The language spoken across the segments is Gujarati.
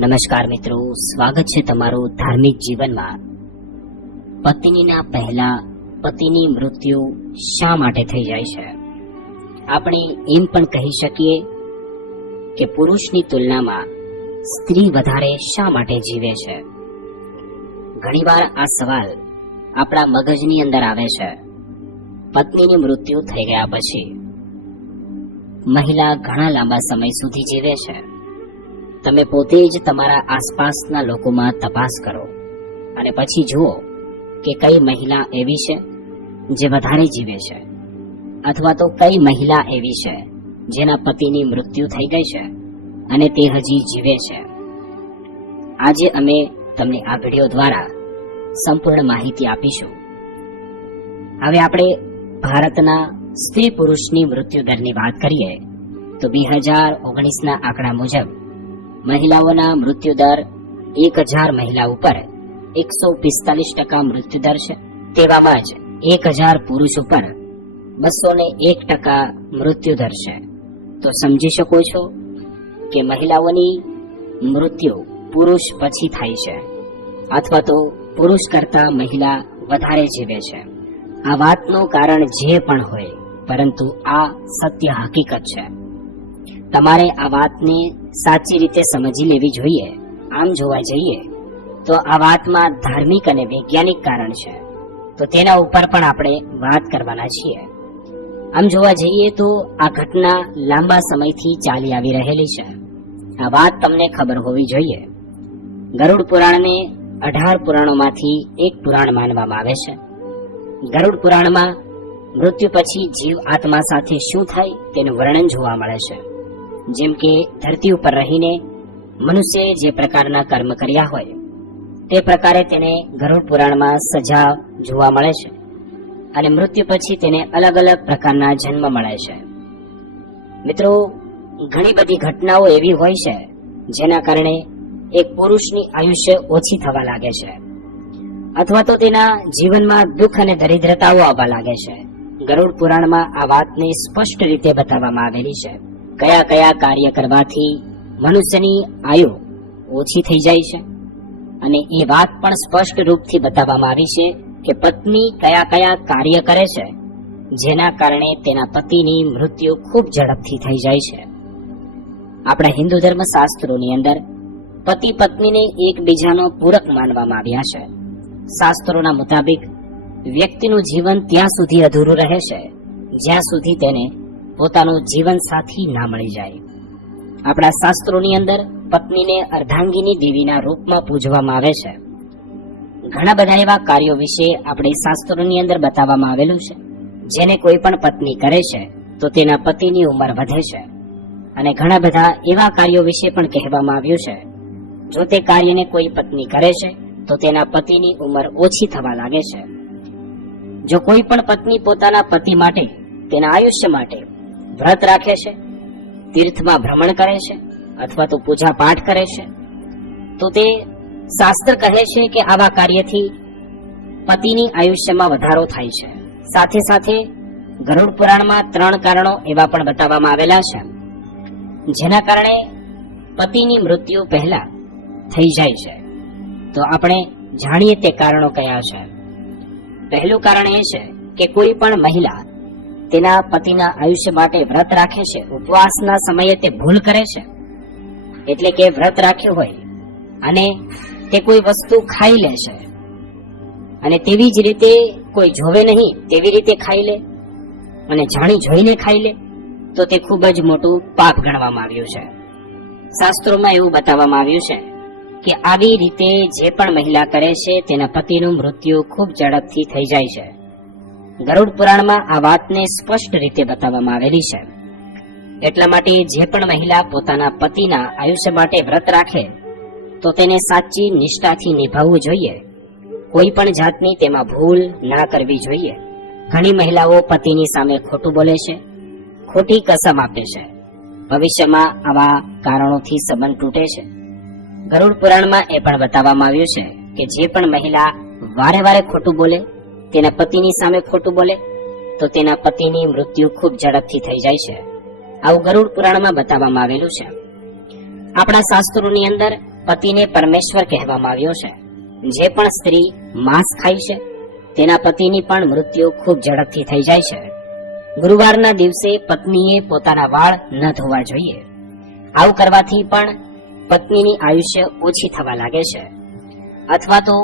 નમસ્કાર મિત્રો, સ્વાગત છે તમારું ધાર્મિક જીવનમાં. પત્નીના પહેલા પતિની મૃત્યુ શા માટે થઈ જાય છે? આપણે એમ પણ કહી શકીએ કે પુરુષની તુલનામાં સ્ત્રી વધારે શા માટે જીવે છે? ઘણીવાર આ સવાલ આપણા મગજની અંદર આવે છે. પત્નીની મૃત્યુ થઈ ગયા પછી મહિલા ઘણા લાંબા સમય સુધી જીવે છે. તમે પોતે જ તમારા આસપાસના લોકોમાં તપાસ કરો અને પછી જુઓ કે કઈ મહિલા એવી છે જે વધારે જીવે છે, અથવા તો કઈ મહિલા એવી છે જેના પતિની મૃત્યુ થઈ ગઈ છે અને તે હજી જીવે છે. આજે અમે તમને આ વિડીયો દ્વારા સંપૂર્ણ માહિતી આપીશું. હવે આપણે ભારતના સ્ત્રી પુરુષની મૃત્યુ દરની વાત કરીએ તો 2019ના આંકડા મુજબ મહિલાઓના મૃત્યુ દર 1000 મહિલા ઉપર 145% મૃત્યુ દર છે. તેવામાં જ 1000 પુરુષ ઉપર 201% મૃત્યુ દર છે. તો સમજી શકો છો કે મહિલાઓની મૃત્યુ પુરુષ પછી થાય છે, અથવા તો પુરુષ કરતા મહિલા વધારે જીવે છે. આ વાતનું કારણ જે પણ હોય, પરંતુ આ સત્ય હકીકત છે. તમારે આ વાતને સાચી રીતે સમજી લેવી જોઈએ. આમ જોવા જઈએ તો આ વાતમાં ધાર્મિક અને વૈજ્ઞાનિક કારણ છે, તો તેના ઉપર પણ આપણે વાત કરવાના છીએ. આમ જોવા જઈએ તો આ ઘટના લાંબા સમયથી ચાલી આવી રહેલી છે. આ વાત તમને ખબર હોવી જોઈએ. ગરુડ પુરાણને 18 પુરાણોમાંથી એક પુરાણ માનવામાં આવે છે. ગરુડ પુરાણમાં મૃત્યુ પછી જીવ આત્મા સાથે શું થાય તેનું વર્ણન જોવા મળે છે. જેમ કે ધરતી ઉપર રહીને મનુષ્યએ જે પ્રકારના કર્મ કર્યા હોય તે પ્રકારે તેને ગરુડ પુરાણમાં સજા જોવા મળે છે, અને મૃત્યુ પછી તેને અલગ અલગ પ્રકારના જન્મ મળે છે. મિત્રો, ઘણી બધી ઘટનાઓ એવી હોય છે જેના કારણે એક પુરુષની આયુષ્ય ઓછી થવા લાગે છે, અથવા તો તેના જીવનમાં દુઃખ અને દરિદ્રતાઓ આવવા લાગે છે. ગરુડ પુરાણમાં આ વાતને સ્પષ્ટ રીતે બતાવવામાં આવેલી છે. કયા કયા કાર્ય કરવાથી મનુષ્યની આયુ ઓછી થઈ જાય છે, અને એ વાત પણ સ્પષ્ટ રૂપથી બતાવવામાં આવી છે કે પત્ની કયા કયા કાર્ય કરે છે જેના કારણે તેના પતિની મૃત્યુ ખૂબ ઝડપથી થઈ જાય છે. આપણા હિન્દુ ધર્મ શાસ્ત્રોની અંદર પતિ પત્નીને એકબીજાનો પૂરક માનવામાં આવ્યા છે. શાસ્ત્રોના મુતાબિક વ્યક્તિનું જીવન ત્યાં સુધી અધૂરું રહે છે જ્યાં સુધી તેને પોતાનો જીવન સાથી ના મળી જાય. આપણા શાસ્ત્રોની અંદર પત્નીને અર્ધાંગિની દેવીના રૂપમાં પૂજવામાં આવે છે. ઘણા બધા એવા કાર્યો વિશે આપણે શાસ્ત્રોની અંદર બતાવવામાં આવેલું છે જેને કોઈ પણ પત્ની કરે છે તો તેના પતિની ઉંમર વધે છે, અને ઘણા બધા એવા કાર્યો વિશે પણ કહેવામાં આવ્યું છે જો તે કાર્યને કોઈ પત્ની કરે છે તો તેના પતિની ઉંમર ઓછી થવા લાગે છે. જો કોઈ પણ પત્ની પોતાના પતિ માટે, તેના આયુષ્ય માટે વ્રત રાખે છે, તીર્થમાં ભ્રમણ કરે છે, અથવા તો પૂજા પાઠ કરે છે, તો તે શાસ્ત્ર કહે છે કે આવા કાર્યથી પતિની આયુષ્યમાં વધારો થાય છે. સાથે સાથે ગરુડ પુરાણમાં 3 કારણો એવા પણ બતાવવામાં આવેલા છે જેના કારણે પતિની મૃત્યુ પહેલા થઈ જાય છે. તો આપણે જાણીએ તે કારણો કયા છે. પહેલું કારણ એ છે કે કોઈ પણ મહિલા તેના પતિના આયુષ્ય માટે વ્રત રાખે છે, ઉપવાસના સમયે તે ભૂલ કરે છે, એટલે કે વ્રત રાખ્યું હોય અને તે કોઈ વસ્તુ ખાઈ લે છે, અને તેવી જ રીતે કોઈ જોવે નહીં તેવી રીતે ખાઈ લે અને જાણી જોઈને ખાઈ લે, તો તે ખૂબ જ મોટું પાપ ગણવામાં આવ્યું છે. શાસ્ત્રોમાં એવું બતાવવામાં આવ્યું છે કે આવી રીતે જે પણ મહિલા કરે છે તેના પતિનું મૃત્યુ ખૂબ ઝડપથી થઈ જાય છે. ગરુડ પુરાણમાં આ વાતને સ્પષ્ટ રીતે બતાવવામાં આવેલી છે. એટલા માટે જે પણ મહિલા પોતાના પતિના આયુષ્ય માટે વ્રત રાખે તો તેને સાચી નિષ્ઠાથી નિભાવવું જોઈએ. કોઈ પણ જાતની તેમાં ભૂલ ના કરવી જોઈએ. ઘણી મહિલાઓ પતિની સામે ખોટું બોલે છે, ખોટી કસમ આપે છે. ભવિષ્યમાં આવા કારણોથી સંબંધ તૂટે છે. ગરુડ પુરાણમાં એ પણ બતાવવામાં આવ્યું છે કે જે પણ મહિલા વારે વારે ખોટું બોલે, તેના પતિની સામે ખોટું બોલે, તો તેના પતિની મૃત્યુ ખૂબ ઝડપથી થઈ જાય છે. આવું ગરુડ પુરાણમાં બતાવવામાં આવેલું છે. આપણા શાસ્ત્રોની અંદર પતિને પરમેશ્વર કહેવામાં આવ્યો છે. જે પણ સ્ત્રી માંસ ખાય છે તેના પતિની પણ મૃત્યુ ખૂબ ઝડપથી થઈ જાય છે. ગુરુવારના દિવસે પત્નીએ પોતાના વાળ ન ધોવા જોઈએ. આવું કરવાથી પણ પત્નીની આયુષ્ય ઓછી થવા લાગે છે. અથવા તો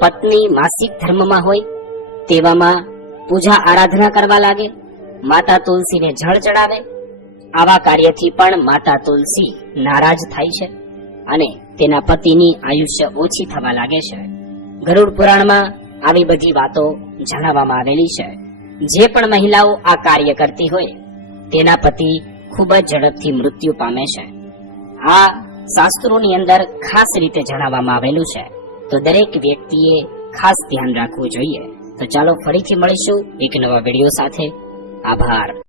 પત્ની માસિક ધર્મમાં હોય તેવામાં પૂજા આરાધના કરવા લાગે, માતા તુલસીને જળ ચડાવે. આવા કાર્યથી પણ માતા તુલસી નારાજ થાય છે અને તેના પતિની આયુષ્ય ઓછી થવા લાગે છે. ગરુડ પુરાણમાં આવી બધી વાતો જણાવવામાં આવેલી છે. જે પણ મહિલાઓ આ કાર્ય કરતી હોય તેના પતિ ખૂબ જ ઝડપથી મૃત્યુ પામે છે. આ શાસ્ત્રોની અંદર ખાસ રીતે જણાવવામાં આવેલું છે, તો દરેક વ્યક્તિએ ખાસ ધ્યાન રાખવું જોઈએ. તો ચાલો ફરીથી મળીશું એક નવા વિડીયો સાથે. આભાર.